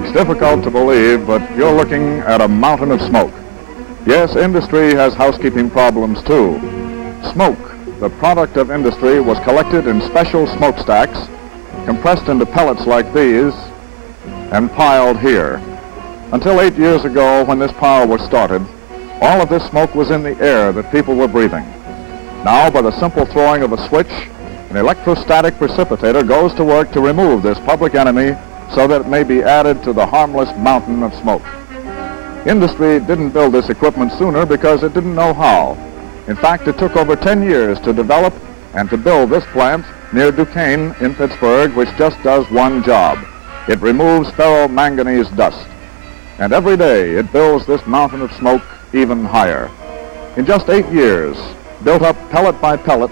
It's difficult to believe, but you're looking at a mountain of smoke. Yes, industry has housekeeping problems too. Smoke, the product of industry, was collected in special smokestacks, compressed into pellets like these, and piled here. Until 8 years ago, when this pile was started, all of this smoke was in the air that people were breathing. Now, by the simple throwing of a switch, an electrostatic precipitator goes to work to remove this public enemy so that it may be added to the harmless mountain of smoke. Industry didn't build this equipment sooner because it didn't know how. In fact, it took over 10 years to develop and to build this plant near Duquesne in Pittsburgh, which just does one job. It removes ferromanganese dust. And every day it builds this mountain of smoke even higher. In just 8 years, built up pellet by pellet,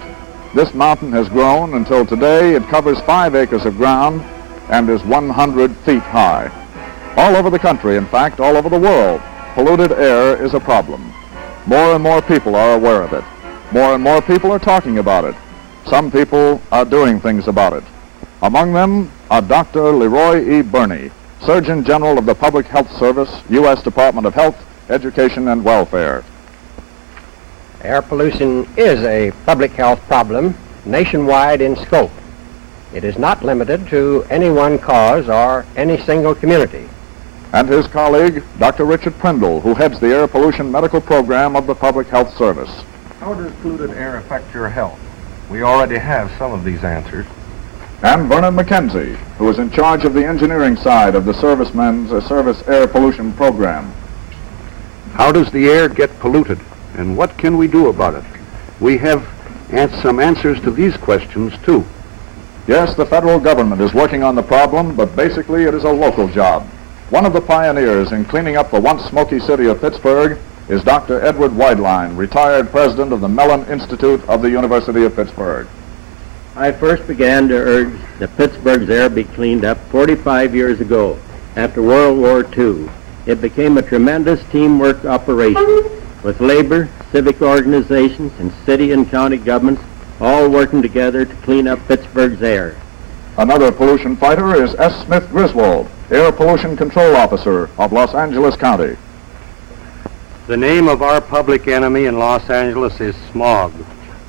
this mountain has grown until today it covers 5 acres of ground and is 100 feet high. All over the country, in fact, all over the world, polluted air is a problem. More and more people are aware of it. More and more people are talking about it. Some people are doing things about it. Among them are Dr. Leroy E. Birney, Surgeon General of the Public Health Service, U.S. Department of Health, Education, and Welfare. Air pollution is a public health problem nationwide in scope. It is not limited to any one cause or any single community. And his colleague, Dr. Richard Prindle, who heads the air pollution medical program of the Public Health Service. How does polluted air affect your health? We already have some of these answers. And Vernon McKenzie, who is in charge of the engineering side of the servicemen's service air pollution program. How does the air get polluted, and what can we do about it? We have some answers to these questions, too. Yes, the federal government is working on the problem, but basically it is a local job. One of the pioneers in cleaning up the once smoky city of Pittsburgh is Dr. Edward Weidlein, retired president of the Mellon Institute of the University of Pittsburgh. I first began to urge that Pittsburgh's air be cleaned up 45 years ago, after World War II. It became a tremendous teamwork operation, with labor, civic organizations, and city and county governments all working together to clean up Pittsburgh's air. Another pollution fighter is S. Smith Griswold, Air Pollution Control Officer of Los Angeles County. The name of our public enemy in Los Angeles is smog.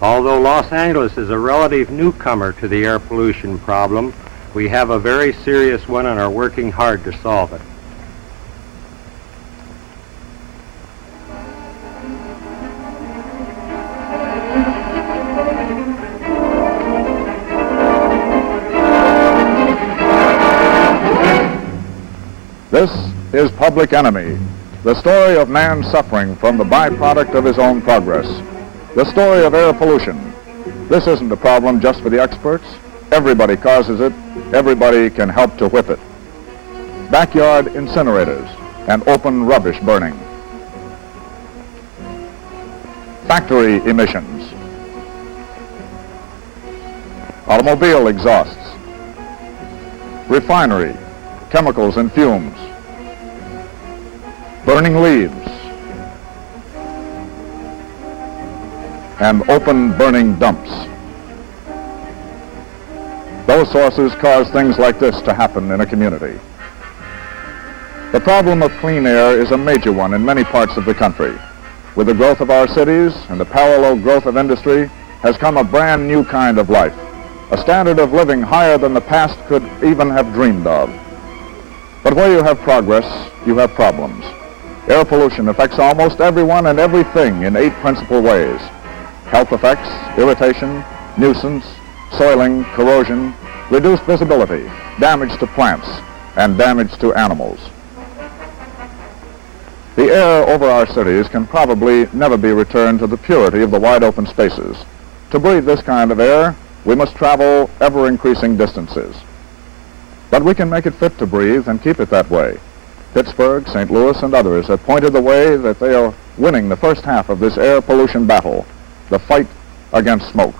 Although Los Angeles is a relative newcomer to the air pollution problem, we have a very serious one and are working hard to solve it. This is Public Enemy, the story of man suffering from the byproduct of his own progress. The story of air pollution. This isn't a problem just for the experts. Everybody causes it. Everybody can help to whip it. Backyard incinerators and open rubbish burning. Factory emissions. Automobile exhausts. Refinery, chemicals and fumes. Burning leaves. And open burning dumps. Those sources cause things like this to happen in a community. The problem of clean air is a major one in many parts of the country. With the growth of our cities and the parallel growth of industry has come a brand new kind of life, a standard of living higher than the past could even have dreamed of. But where you have progress, you have problems. Air pollution affects almost everyone and everything in 8 principal ways. Health effects, irritation, nuisance, soiling, corrosion, reduced visibility, damage to plants, and damage to animals. The air over our cities can probably never be returned to the purity of the wide open spaces. To breathe this kind of air, we must travel ever-increasing distances. But we can make it fit to breathe and keep it that way. Pittsburgh, St. Louis, and others have pointed the way that they are winning the first half of this air pollution battle, the fight against smoke.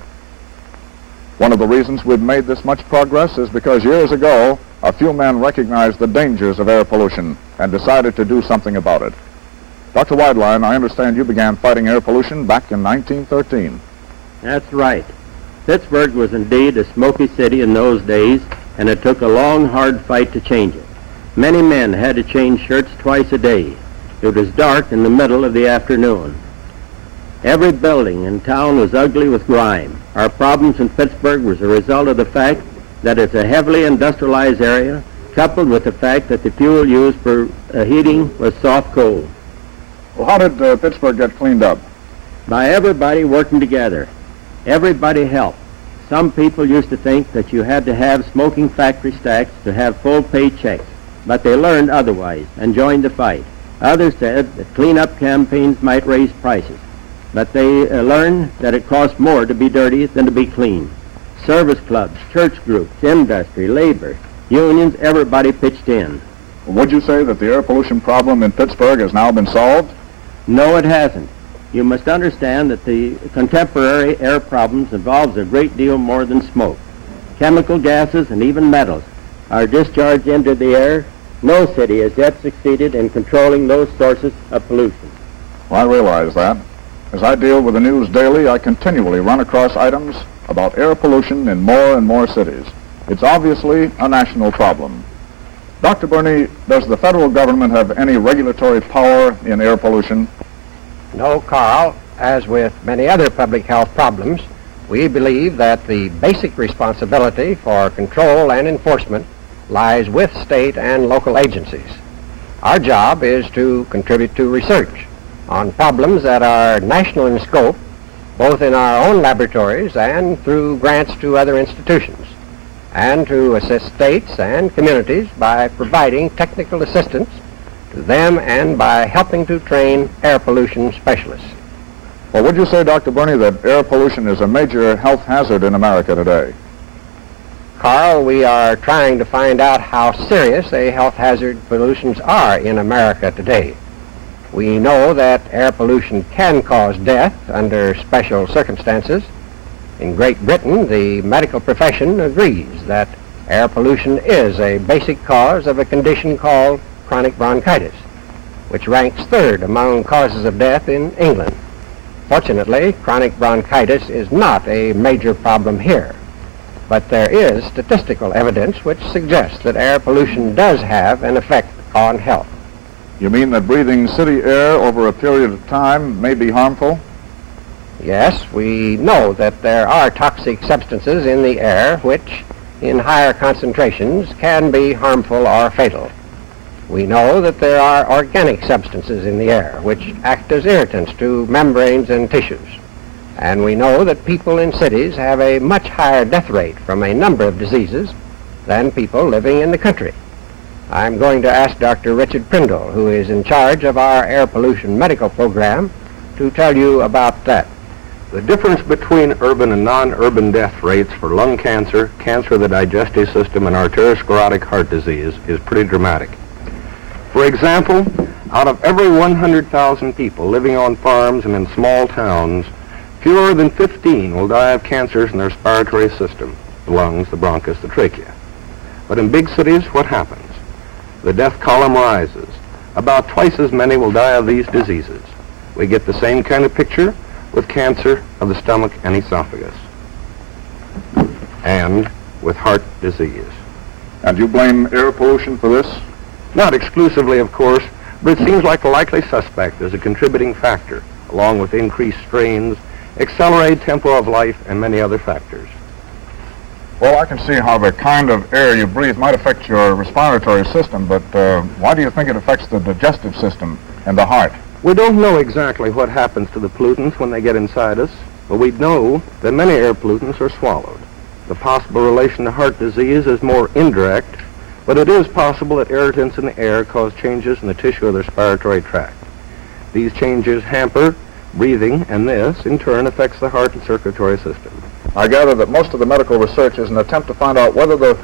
One of the reasons we've made this much progress is because years ago, a few men recognized the dangers of air pollution and decided to do something about it. Dr. Weidlein, I understand you began fighting air pollution back in 1913. That's right. Pittsburgh was indeed a smoky city in those days, and it took a long, hard fight to change it. Many men had to change shirts twice a day. It was dark in the middle of the afternoon. Every building in town was ugly with grime. Our problems in Pittsburgh was a result of the fact that it's a heavily industrialized area, coupled with the fact that the fuel used for heating was soft coal. Well, how did Pittsburgh get cleaned up? By everybody working together. Everybody helped. Some people used to think that you had to have smoking factory stacks to have full paychecks, but they learned otherwise and joined the fight. Others said that cleanup campaigns might raise prices, but they learned that it cost more to be dirty than to be clean. Service clubs, church groups, industry, labor, unions, everybody pitched in. Would you say that the air pollution problem in Pittsburgh has now been solved? No, it hasn't. You must understand that the contemporary air problems involves a great deal more than smoke. Chemical gases and even metals are discharged into the air. No city has yet succeeded in controlling those sources of pollution. Well, I realize that. As I deal with the news daily, I continually run across items about air pollution in more and more cities. It's obviously a national problem. Dr. Burney, does the federal government have any regulatory power in air pollution? No, Carl. As with many other public health problems, we believe that the basic responsibility for control and enforcement lies with state and local agencies. Our job is to contribute to research on problems that are national in scope, both in our own laboratories and through grants to other institutions, and to assist states and communities by providing technical assistance to them and by helping to train air pollution specialists. Well, would you say, Dr. Burney, that air pollution is a major health hazard in America today? Carl, we are trying to find out how serious a health hazard pollutions are in America today. We know that air pollution can cause death under special circumstances. In Great Britain, the medical profession agrees that air pollution is a basic cause of a condition called chronic bronchitis, which ranks third among causes of death in England. Fortunately, chronic bronchitis is not a major problem here, but there is statistical evidence which suggests that air pollution does have an effect on health. You mean that breathing city air over a period of time may be harmful? Yes, we know that there are toxic substances in the air which, in higher concentrations, can be harmful or fatal. We know that there are organic substances in the air which act as irritants to membranes and tissues. And we know that people in cities have a much higher death rate from a number of diseases than people living in the country. I'm going to ask Dr. Richard Prindle, who is in charge of our air pollution medical program, to tell you about that. The difference between urban and non-urban death rates for lung cancer, cancer of the digestive system, and arteriosclerotic heart disease is pretty dramatic. For example, out of every 100,000 people living on farms and in small towns, fewer than 15 will die of cancers in their respiratory system, the lungs, the bronchus, the trachea. But in big cities, what happens? The death column rises. About twice as many will die of these diseases. We get the same kind of picture with cancer of the stomach and esophagus, and with heart disease. And you blame air pollution for this? Not exclusively, of course, but it seems like a likely suspect as a contributing factor, along with increased strains, accelerated tempo of life, and many other factors. Well, I can see how the kind of air you breathe might affect your respiratory system, but why do you think it affects the digestive system and the heart? We don't know exactly what happens to the pollutants when they get inside us, but we know that many air pollutants are swallowed. The possible relation to heart disease is more indirect, but it is possible that irritants in the air cause changes in the tissue of the respiratory tract. These changes hamper breathing, and this, in turn, affects the heart and circulatory system. I gather that most of the medical research is an attempt to find out whether the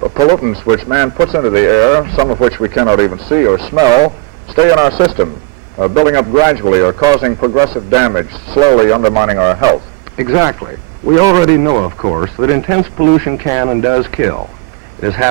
pollutants which man puts into the air, some of which we cannot even see or smell, stay in our system, building up gradually or causing progressive damage, slowly undermining our health. Exactly. We already know, of course, that intense pollution can and does kill. It has happened